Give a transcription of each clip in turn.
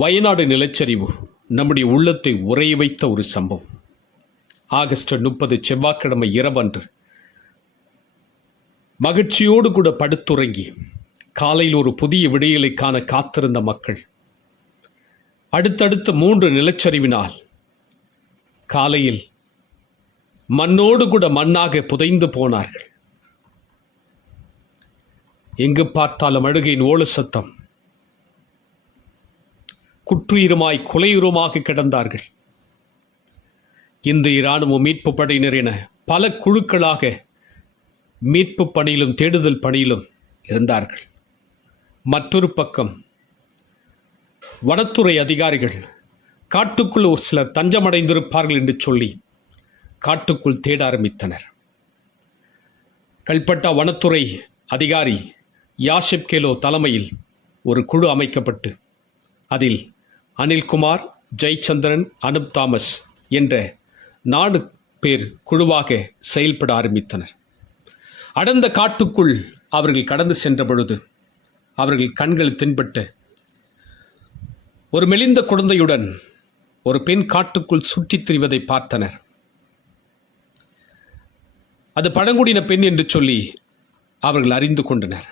வயநாடு நிலச்சரிவு நம்முடைய உள்ளத்தை உறைய வைத்த ஒரு சம்பவம். ஆகஸ்ட் முப்பது செவ்வாய்க்கிழமை இரவன்று மகிழ்ச்சியோடு கூட படுத்துறங்கி காலையில் ஒரு புதிய விடியலை காண காத்திருந்த மக்கள் அடுத்தடுத்த மூன்று நிலச்சரிவினால் காலையில் மண்ணோடு கூட மண்ணாக புதைந்து போனார்கள். எங்கு பார்த்தாலும் அழுகையின் ஓலு சத்தம் குற்றுயிருமாய் கொலையுருமாக கிடந்தார்கள். இந்திய இராணுவ மீட்பு படையினர் என பல குழுக்களாக மீட்பு பணியிலும் தேடுதல் பணியிலும் இருந்தார்கள். மற்றொரு பக்கம் வனத்துறை அதிகாரிகள் காட்டுக்குள் ஒரு சிலர் தஞ்சமடைந்திருப்பார்கள் என்று சொல்லி காட்டுக்குள் தேட ஆரம்பித்தனர். கல்பட்டா வனத்துறை அதிகாரி யாஷிப் கேலோ தலைமையில் ஒரு குழு அமைக்கப்பட்டு அதில் அனில்குமார் ஜெயச்சந்திரன் அனுப் தாமஸ் என்ற நாலு பேர் குழுவாக செயல்பட ஆரம்பித்தனர். அடர்ந்த காட்டுக்குள் அவர்கள் கடந்து சென்ற பொழுது அவர்கள் கண்கள் தென்பட்டு ஒரு மெலிந்த குழந்தையுடன் ஒரு பெண் காட்டுக்குள் சுற்றித் திரிவதை பார்த்தனர். அது பழங்குடியின பெண் என்று சொல்லி அவர்கள் அறிந்து கொண்டனர்.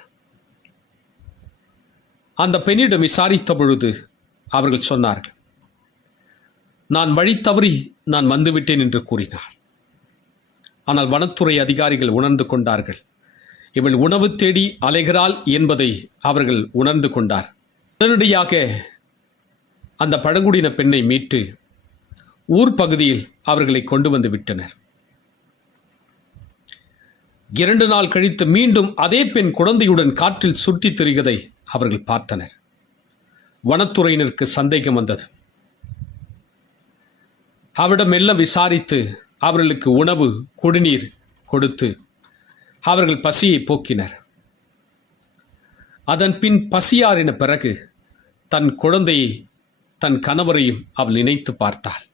அந்த பெண்ணிடம் விசாரித்த பொழுது அவர்கள் சொன்னார்கள் நான் வழி தவறி நான் வந்துவிட்டேன் என்று கூறினார் ஆனால் வனத்துறை அதிகாரிகள் உணர்ந்து கொண்டார்கள். இவள் உணவு தேடி அலைகிறாள் என்பதை அவர்கள் உணர்ந்து கொண்டார். உடனடியாக அந்த பழங்குடியின பெண்ணை மீட்டு ஊர் பகுதியில் அவர்களை கொண்டு வந்து விட்டனர். இரண்டு நாள் கழித்து மீண்டும் அதே பெண் குழந்தையுடன் காற்றில் சுற்றித் திரிவதை அவர்கள் பார்த்தனர். வனத்துறையினருக்கு சந்தேகம் வந்தது. அவரிடம் எல்லாம் விசாரித்து அவர்களுக்கு உணவு குடிநீர் கொடுத்து அவர்கள் பசியை போக்கினர். அதன் பின் பசியாறின பிறகு தன் குழந்தையை தன் கணவரையும் அவள் நினைத்து பார்த்தாள்.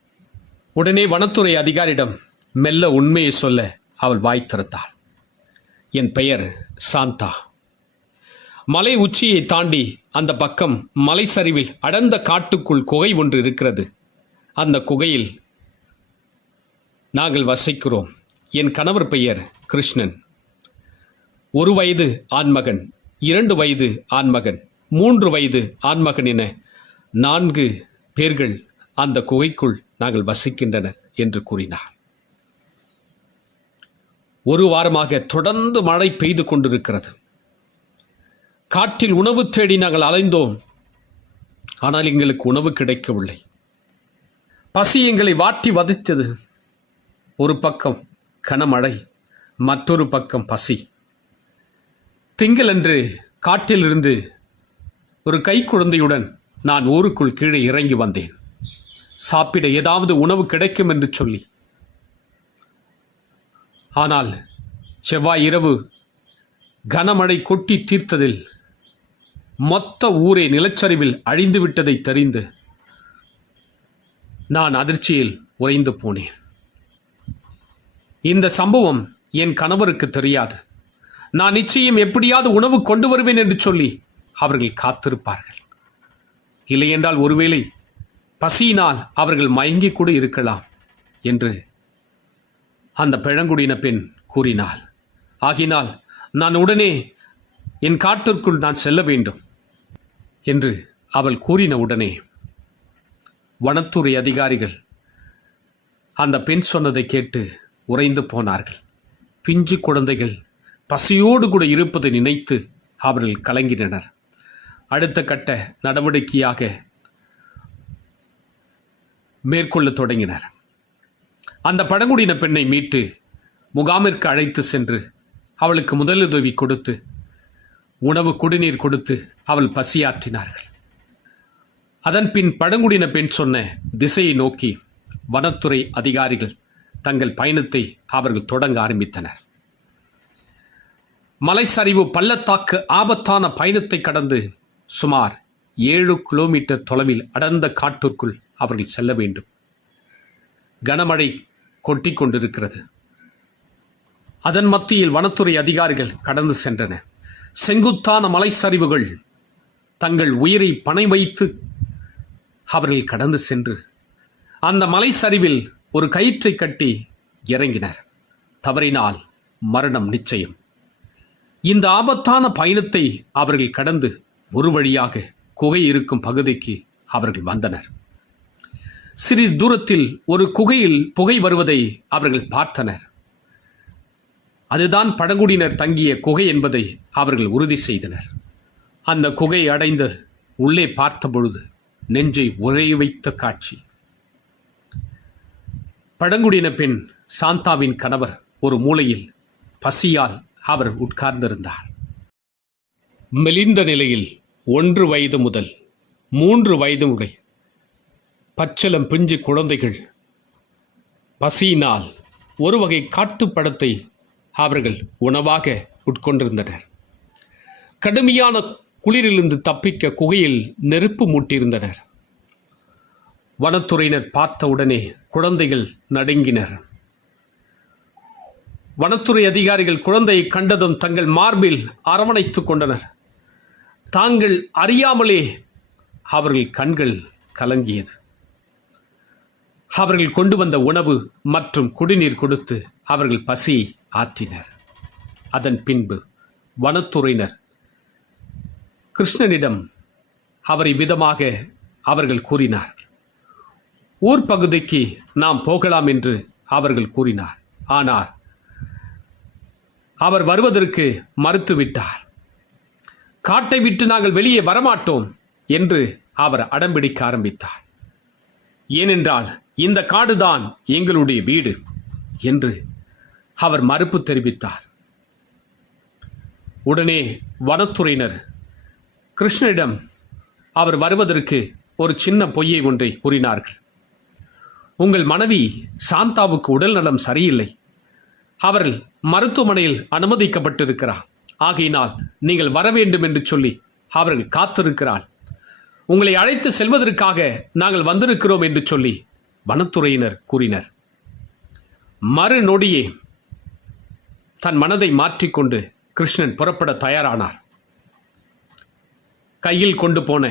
உடனே வனத்துறை அதிகாரியிடம் மெல்ல உண்மையை சொல்ல அவள் வாய் என் பெயர் சாந்தா. மலை உச்சியை தாண்டி அந்த பக்கம் மலை சரிவில் அடர்ந்த காட்டுக்குள் குகை ஒன்று இருக்கிறது. அந்த குகையில் நாங்கள் வசிக்கிறோம். என் கணவர் பெயர் கிருஷ்ணன். ஒரு வயது ஆண்மகன் இரண்டு வயது ஆண்மகன் மூன்று வயது ஆண்மகன் என நான்கு பேர்கள் அந்த குகைக்குள் நாங்கள் வசிக்கின்றனர் என்று கூறினார். ஒரு வாரமாக தொடர்ந்து மழை பெய்து கொண்டிருக்கிறது. காட்டில் உணவு தேடி நாங்கள் அலைந்தோம். ஆனால் எங்களுக்கு உணவு கிடைக்கவில்லை. பசி எங்களை வாட்டி வதைத்தது. ஒரு பக்கம் கனமழை மற்றொரு பக்கம் பசி. திங்களன்று காட்டிலிருந்து ஒரு கை குழந்தையுடன் நான் ஊருக்குள் கீழே இறங்கி வந்தேன். சாப்பிட ஏதாவது உணவு கிடைக்கும் என்று சொல்லி. ஆனால் செவ்வாய் இரவு கனமழை கொட்டி தீர்த்ததில் மொத்த ஊரே நிலச்சரிவில் அழிந்து விட்டதை தெரிந்து நான் அதிர்ச்சியில் உறைந்து போனேன். இந்த சம்பவம் என் கணவருக்கு தெரியாது. நான் நிச்சயம் எப்படியாவது உணவு கொண்டு வருவேன் என்று சொல்லி அவர்கள் காத்திருப்பார்கள். இல்லையென்றால் ஒருவேளை பசியினால் அவர்கள் மயங்கி கூட இருக்கலாம் என்று அந்த பழங்குடியின பெண் கூறினாள். ஆகினால் நான் உடனே என் காட்டிற்குள் நான் செல்ல வேண்டும். என்று அவள் கூறின உடனே வனத்துறை அதிகாரிகள் அந்த பெண் சொன்னதை கேட்டு உறைந்து போனார்கள். பிஞ்சு குழந்தைகள் பசியோடு கூட இருப்பதை நினைத்து அவர்கள் கலங்கினர். அடுத்த கட்ட நடவடிக்கையாக மேற்கொள்ள தொடங்கினர். அந்த பழங்குடியின பெண்ணை மீட்டு முகாமிற்கு அழைத்து சென்று அவளுக்கு முதலுதவி கொடுத்து உணவு குடிநீர் கொடுத்து அவள் பசியாற்றினார்கள். அதன் பின் பழங்குடியின பெண் சொன்ன திசையை நோக்கி வனத்துறை அதிகாரிகள் தங்கள் பயணத்தை அவர்கள் தொடங்க ஆரம்பித்தனர். மலை சரிவு பள்ளத்தாக்கு ஆபத்தான பயணத்தை கடந்து சுமார் ஏழு கிலோமீட்டர் தொலைவில் அடர்ந்த காட்டிற்குள் அவர்கள் செல்ல வேண்டும். கனமழை கொட்டி கொண்டிருக்கிறது அதன் மத்தியில் வனத்துறை அதிகாரிகள் கடந்து சென்றன செங்குத்தான மலை சரிவுகள் தங்கள் உயிரை பனை வைத்து அவர்கள் கடந்து சென்று அந்த மலை சரிவில் ஒரு கயிற்றை கட்டி இறங்கினர். தவறினால் மரணம் நிச்சயம். இந்த ஆபத்தான பயணத்தை அவர்கள் கடந்து ஒரு வழியாக குகை இருக்கும் பகுதிக்கு அவர்கள் வந்தனர். சிறிது தூரத்தில் ஒரு குகையில் புகை வருவதை அவர்கள் பார்த்தனர். அதுதான் பழங்குடியினர் தங்கிய குகை என்பதை அவர்கள் உறுதி செய்தனர். அந்த குகை அடைந்து உள்ளே பார்த்தபொழுது நெஞ்சை உறைய வைத்த காட்சி. பழங்குடியின பெண் சாந்தாவின் கணவர் ஒரு மூலையில் பசியால் அவர் உட்கார்ந்திருந்தார். மெலிந்த நிலையில் ஒன்று வயது முதல் மூன்று வயது முறை பச்சளம் பிஞ்சு குழந்தைகள் பசியினால் ஒரு வகை காட்டுப்படத்தை அவர்கள் உணவாக உட்கொண்டிருந்தனர். கடுமையான குளிரிலிருந்து தப்பிக்க குகையில் நெருப்பு மூட்டியிருந்தனர். வனத்துறையினர் பார்த்தவுடனே குழந்தைகள் நடுங்கினர். வனத்துறை அதிகாரிகள் குழந்தையை கண்டதும் தங்கள் மார்பில் அரவணைத்துக் கொண்டனர். தாங்கள் அறியாமலே அவர்கள் கண்கள் கலங்கியது. அவர்கள் கொண்டு வந்த உணவு மற்றும் குடிநீர் கொடுத்து அவர்கள் பசியை ஆற்றினர். அதன் பின்பு வனத்துறையினர் கிருஷ்ணனிடம் அவரை விதமாக அவர்கள் கூறினார். ஊர் பகுதிக்கு நாம் போகலாம் என்று அவர்கள் கூறினார். ஆனால் அவர் வருவதற்கு மறுத்துவிட்டார். காட்டை விட்டு நாங்கள் வெளியே வரமாட்டோம் என்று அவர் அடம்பிடிக்க ஆரம்பித்தார். ஏனென்றால் இந்த காடுதான் எங்களுடைய வீடு என்று அவர் மறுப்பு தெரிவித்தார். உடனே வனத்துறையினர் கிருஷ்ணனிடம் அவர் வருவதற்கு ஒரு சின்ன பொய்யை ஒன்றை கூறினார்கள். உங்கள் மனைவி சாந்தாவுக்கு உடல் நலம் சரியில்லை. அவர்கள் மருத்துவமனையில் அனுமதிக்கப்பட்டிருக்கிறார். ஆகையினால் நீங்கள் வர வேண்டும் என்று சொல்லி அவர்கள் காத்திருக்கிறார். உங்களை அழைத்து செல்வதற்காக நாங்கள் வந்திருக்கிறோம் என்று சொல்லி வனத்துறையினர் கூறினர். மறுநொடியே தன் மனதை மாற்றிக்கொண்டு கிருஷ்ணன் புறப்பட தயாரானார். கையில் கொண்டு போன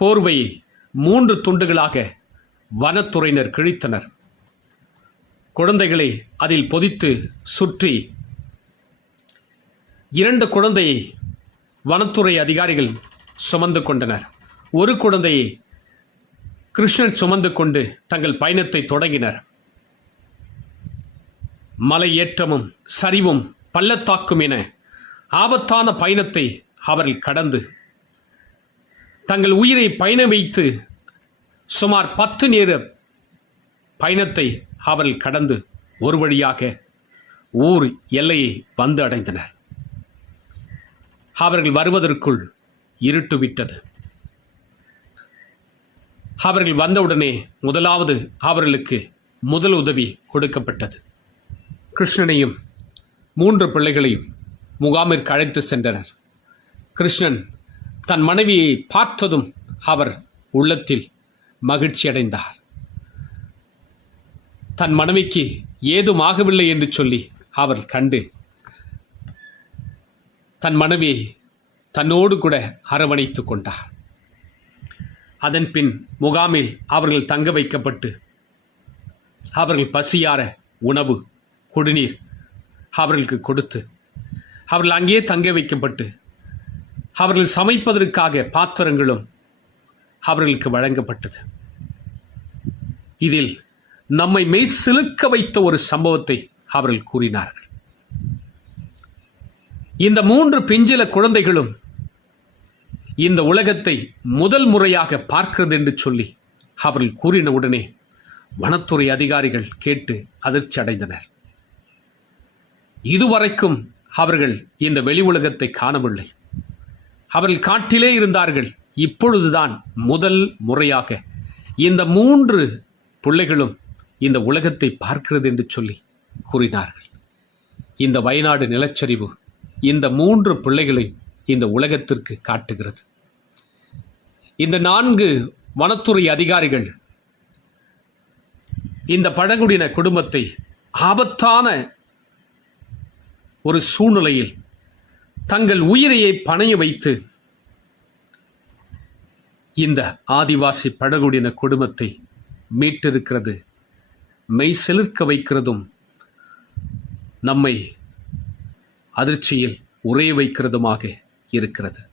போர்வையை மூன்று துண்டுகளாக வனத்துறையினர் கிழித்தனர். குழந்தைகளை அதில் பொதித்து சுற்றி இரண்டு குழந்தையை வனத்துறை அதிகாரிகள் சுமந்து கொண்டனர். ஒரு குழந்தையை கிருஷ்ணன் சுமந்து கொண்டு தங்கள் பயணத்தை தொடங்கினர். மலையேற்றமும் சரிவும் பள்ளத்தாக்கும் என ஆபத்தான பயணத்தை அவர்கள் கடந்து தங்கள் உயிரை பயண வைத்து சுமார் பத்து நேர பயணத்தை அவர்கள் கடந்து ஒரு வழியாக ஊர் எல்லையை வந்து அடைந்தனர். அவர்கள் வருவதற்குள் இருட்டு விட்டது. அவர்கள் வந்தவுடனே முதலாவது அவர்களுக்கு முதல் உதவி கொடுக்கப்பட்டது. கிருஷ்ணனையும் மூன்று பிள்ளைகளையும் முகாமிற்கு அழைத்து சென்றனர். கிருஷ்ணன் தன் மனைவியை பார்த்ததும் அவர் உள்ளத்தில் மகிழ்ச்சி அடைந்தார் தன் மனைவிக்கு ஏதும் ஆகவில்லை என்று சொல்லி அவர் கண்டு தன் மனைவியை தன்னோடு கூட அரவணைத்து கொண்டார். அதன் பின் முகாமில் அவர்கள் தங்க வைக்கப்பட்டு அவர்கள் பசியார உணவு குடிநீர் அவர்களுக்கு கொடுத்து அவர்கள் அங்கே தங்க வைக்கப்பட்டு அவர்கள் சமைப்பதற்காக பாத்திரங்களும் அவர்களுக்கு வழங்கப்பட்டது. இதில் நம்மை மெய் சிலுக்க வைத்த ஒரு சம்பவத்தை அவர்கள் கூறினார்கள். இந்த மூன்று பிஞ்சில குழந்தைகளும் இந்த உலகத்தை முதல் முறையாக பார்க்கிறது என்று சொல்லி அவர்கள் கூறின உடனே வனத்துறை அதிகாரிகள் கேட்டு அதிர்ச்சி அடைந்தனர் இதுவரைக்கும் அவர்கள் இந்த வெளி உலகத்தை காணவில்லை. அவர்கள் காட்டிலே இருந்தார்கள். இப்பொழுதுதான் முதல் முறையாக இந்த மூன்று பிள்ளைகளும் இந்த உலகத்தை பார்க்கிறது என்று சொல்லி கூறினார்கள். இந்த வயநாடு நிலச்சரிவு இந்த மூன்று பிள்ளைகளை இந்த உலகத்திற்கு காட்டுகிறது. இந்த நான்கு வனத்துறை அதிகாரிகள் இந்த பழங்குடியின குடும்பத்தை ஆபத்தான ஒரு சூழ்நிலையில் தங்கள் உயிரையை பணைய வைத்து இந்த ஆதிவாசி பழங்குடியின குடும்பத்தை மீட்டிருக்கிறது மெய் சிலிர்க்க வைக்கிறதும் நம்மை அதிர்ச்சியில் உறைய வைக்கிறதுமாக இருக்கிறது.